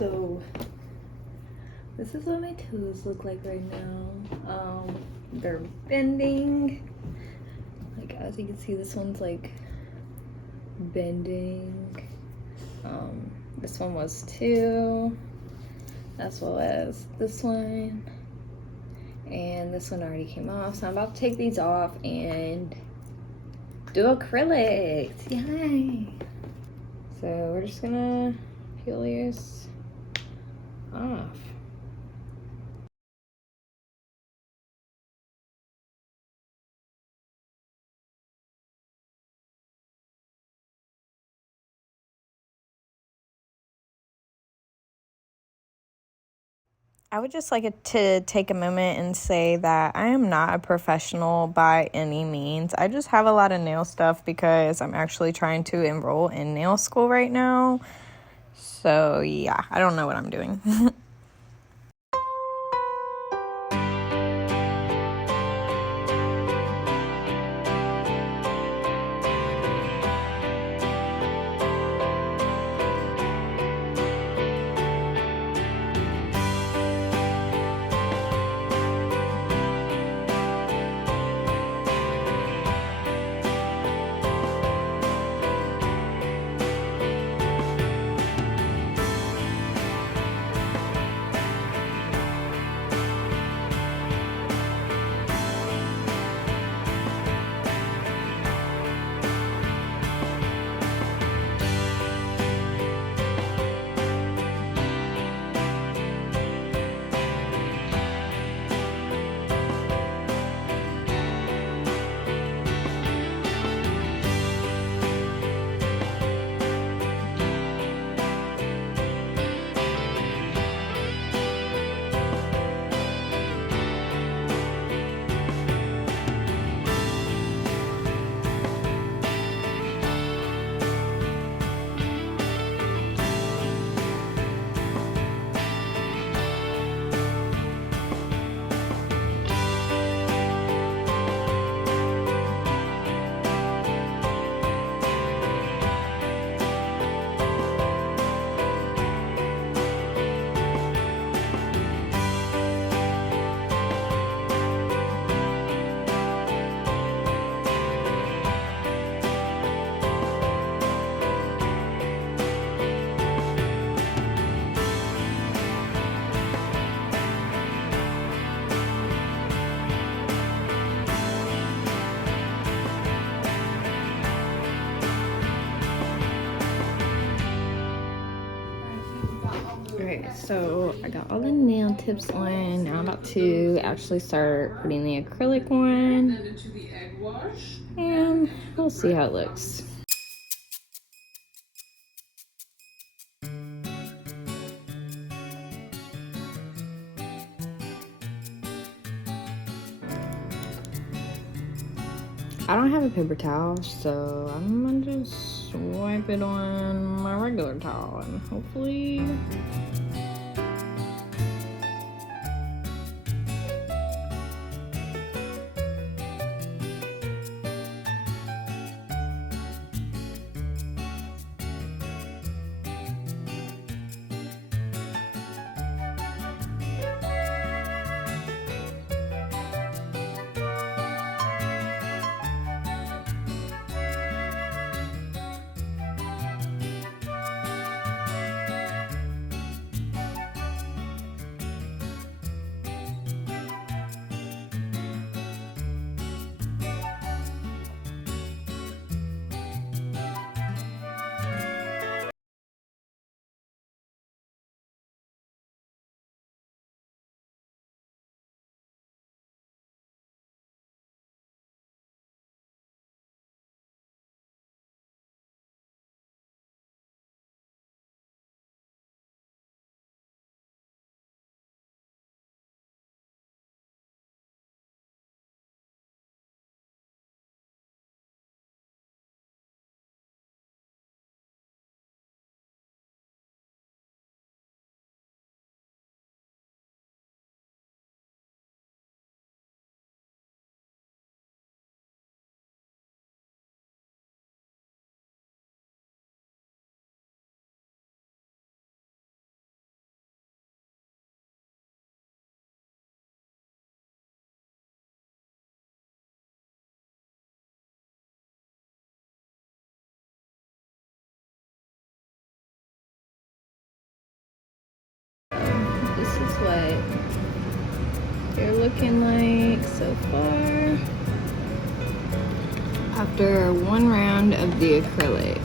So this is what my toes look like right now. They're bending. Like, as you can see, this one's like bending. This one was too, as well as this one. And this one already came off. So I'm about to take these off and do acrylics. Yay! So we're just gonna peel these off. I would just like it to take a moment and say that I am not a professional by any means. I just have a lot of nail stuff because I'm actually trying to enroll in nail school right now. So yeah, I don't know what I'm doing. Alright, so I got all the nail tips on. Now I'm about to actually start putting the acrylic one. And we'll see how it looks. I don't have a paper towel, so I'm gonna just wipe it on my regular towel and hopefully what you're looking like so far after one round of the acrylic.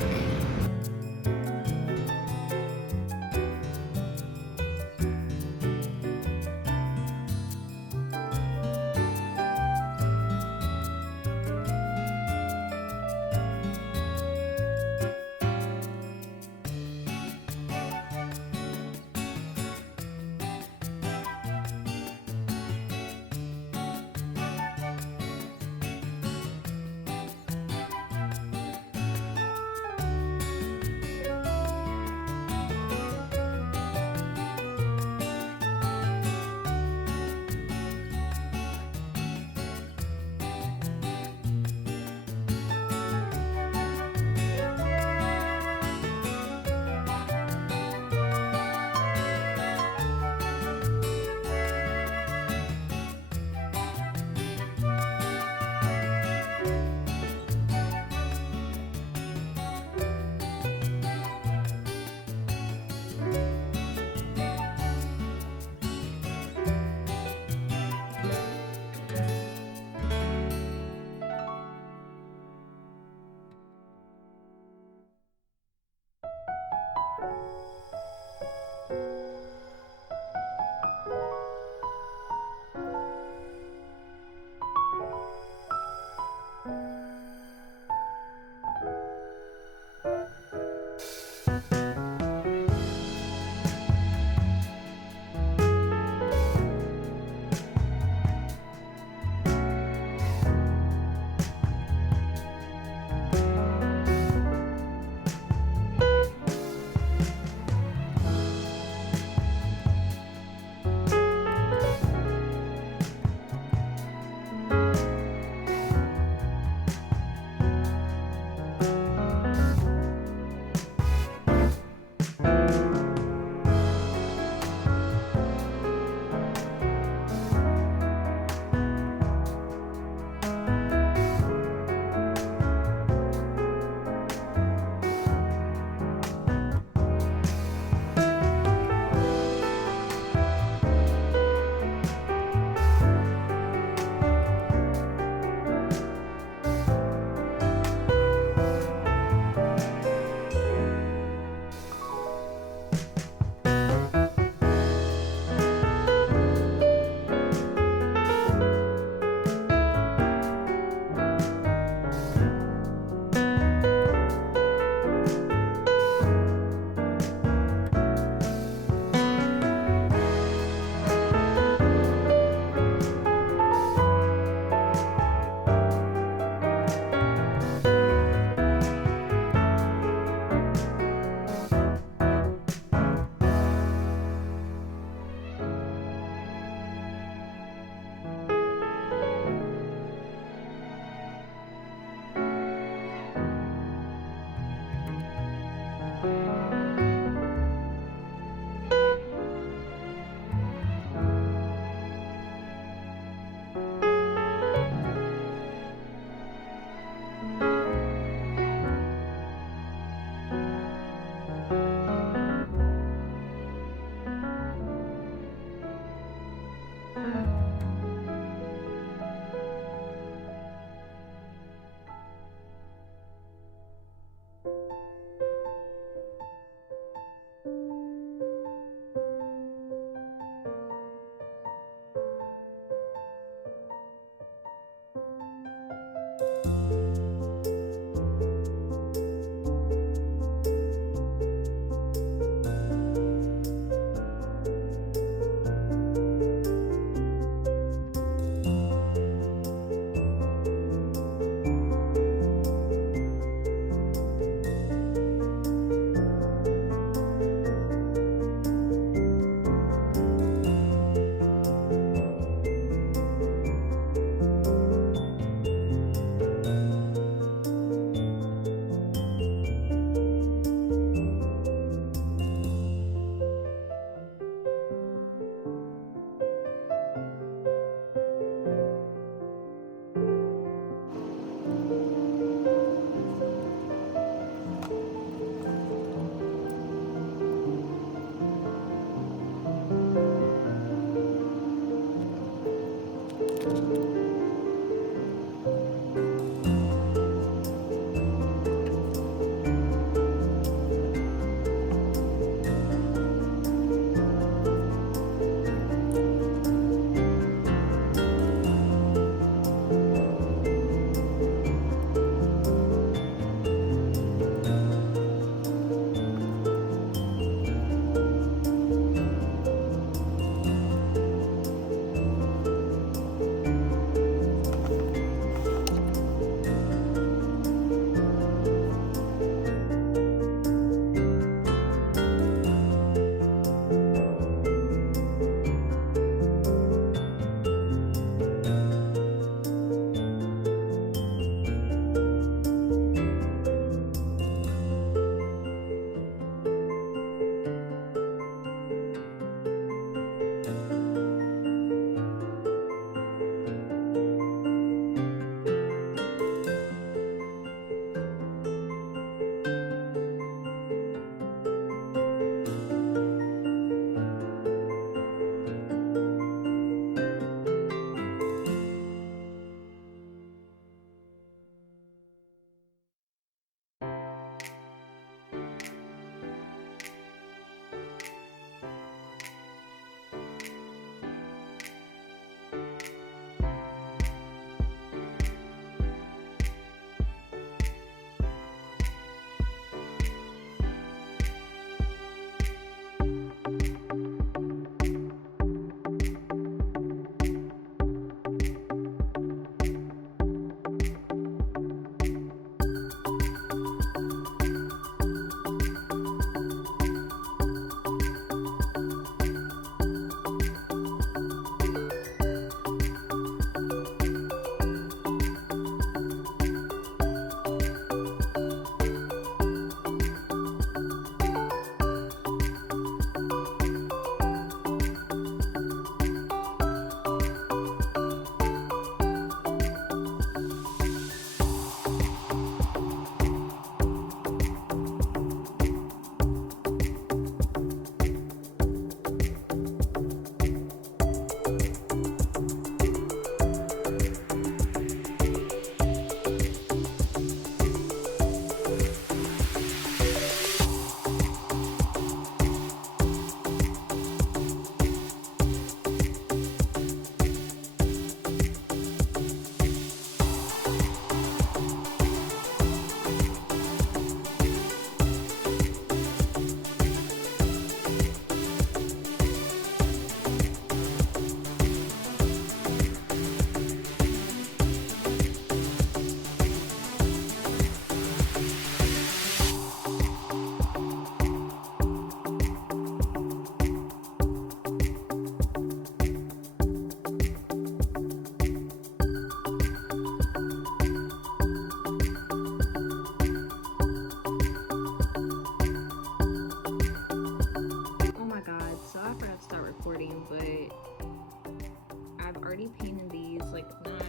already painted these, like not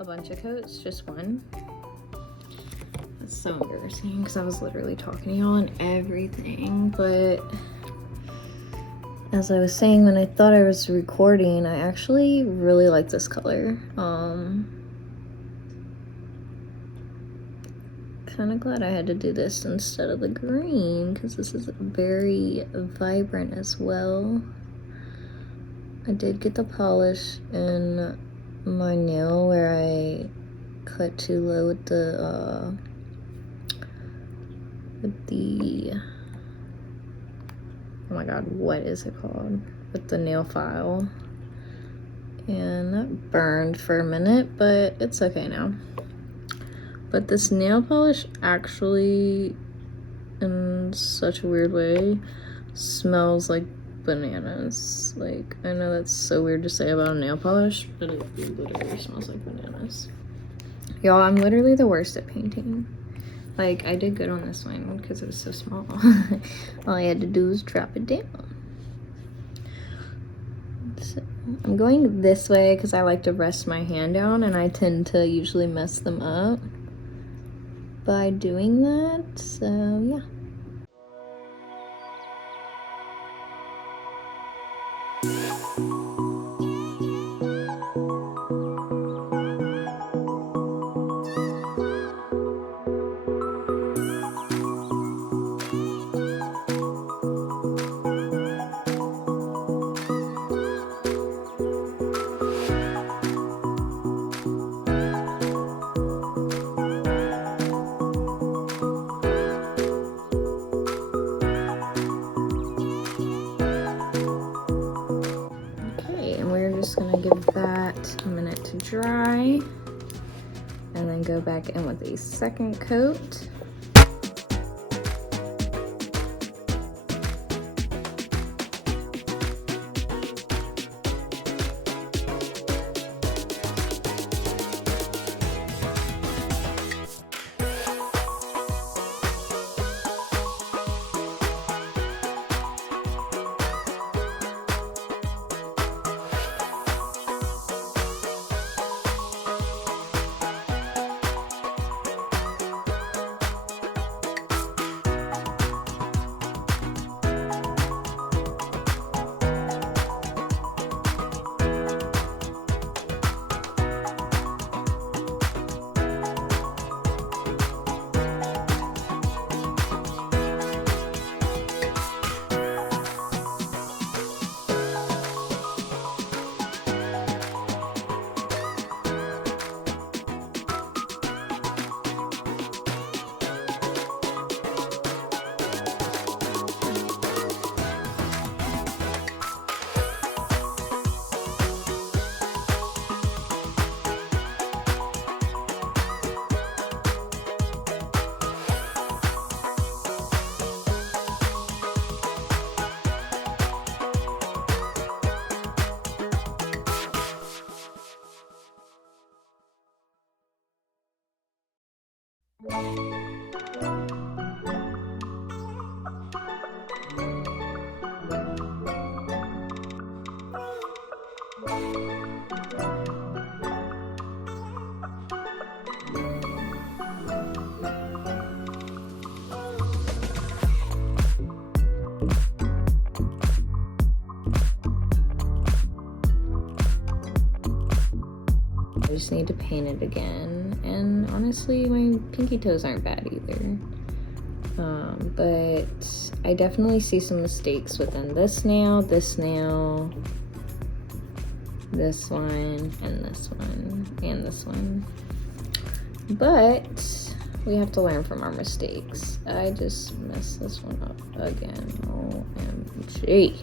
a bunch of coats, just one. That's so embarrassing because I was literally talking to y'all and everything, but as I was saying when I thought I was recording, I actually really like this color. Kind of glad I had to do this instead of the green because this is very vibrant as well. I did get the polish in my nail where I cut too low with the oh my god, what is it called? With the nail file. And that burned for a minute, but it's okay now. But this nail polish actually, in such a weird way, smells like bananas. Like, I know that's so weird to say about a nail polish, but it literally smells like bananas. Y'all, I'm literally the worst at painting. Like, I did good on this one because it was so small. All I had to do was drop it down. So, I'm going this way because I like to rest my hand down, and I tend to usually mess them up by doing that, so yeah. Just gonna give that a minute to dry and then go back in with a second coat. I just need to paint it again, and honestly my pinky toes aren't bad either, but I definitely see some mistakes within this nail, this one, and this one, but we have to learn from our mistakes. I just messed this one up again. OMG.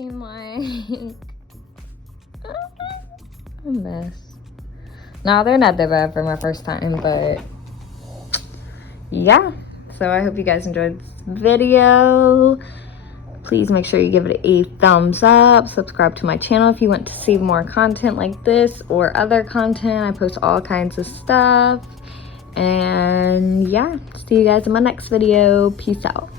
looking like a mess. No, they're not that bad for my first time, but yeah. So I hope you guys enjoyed this video. Please make sure you give it a thumbs up. Subscribe to my channel if you want to see more content like this or other content. I post all kinds of stuff. And yeah, see you guys in my next video. Peace out.